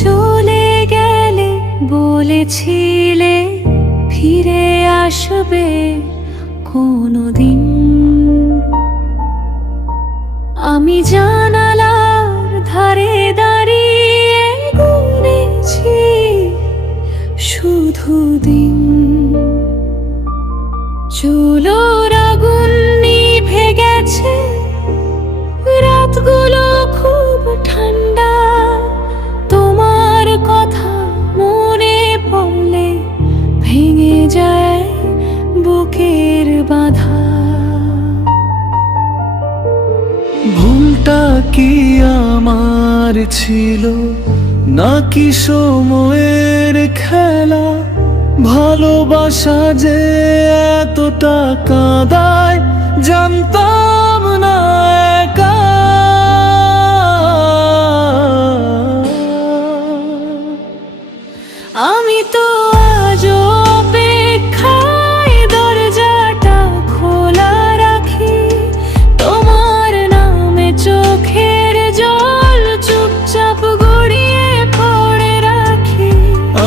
চলে গেলে বলেছিলে ফিরে আসবে কোনোদিন। আমি জানালার ধারে দাঁড়িয়ে গুনেছি শুধু দিন। চুলোর আগুন নিভে গেছে, রাতগুলো খুব ঠান্ডা। তোমার কথা মনে পড়লে ভেঙে যায় বুকের বাঁধা। ভুলটা কি আমার ছিল নাকি সময়ের খেলা? ভালোবাসা যে এতটা কাঁদায় জানতাম না একা। আমি তো আজও অপেক্ষায় দরজাটা খোলা রাখি, তোমার নামে চোখের জল চুপচাপ গড়িয়ে পড়ে রাখি।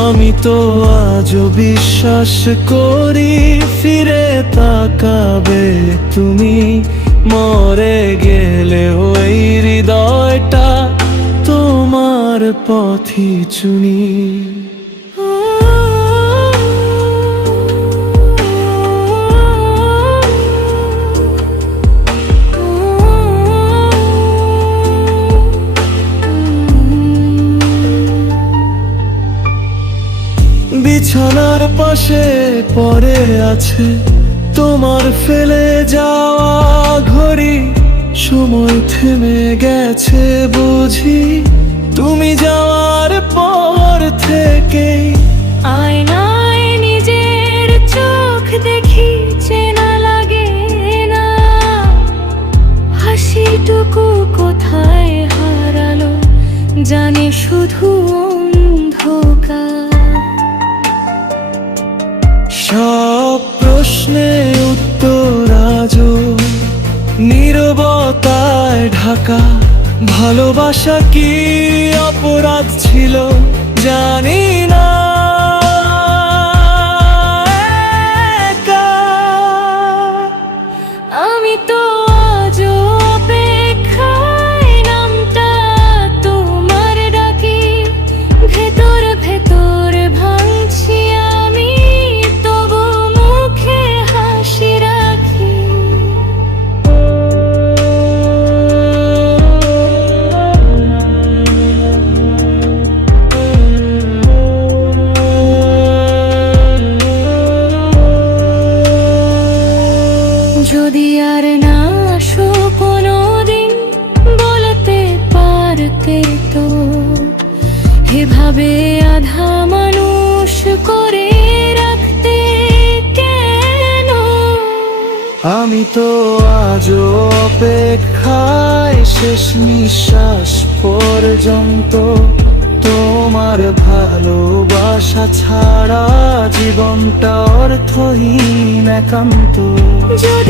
আমি তো আজও বিশ্বাস করি ফিরে তাকাবে তুমি। মরে গেলে ওই হৃদয়টা তোমার পথই চুনি। বিছানার পাশে পড়ে আছে তোমার ফেলে যাওয়া ঘড়ি। সময় থেমে গেছে বুঝি তুমি যাওয়ার পর থেকে। আয়নায় নিজের চোখ দেখি চেনা লাগে না, হাসিটুকু কোথায় হারালো জানে শুধু অন্ধকার। সব প্রশ্নের উত্তর আজও নীরবতায় ঢাকা। ভালোবাসা কি অপরাধ ছিল জানি না। একা আমি তো আজও অপেক্ষায় নামটা তোমার ডাকি। ভেতর ভেতর ভাঙছি আমি, তবু মুখে হাসি রাখি। যদি আর না আসো কোনোদিন, বলতে পারতে তো এভাবে আধা মানুষ করে রাখতে কেন? আমি তো আজও অপেক্ষায় শেষ নিঃশ্বাস পর্যন্ত। তোমার ভালোবাসা ছাড়া জীবনটা অর্থহীন একান্ত। যদি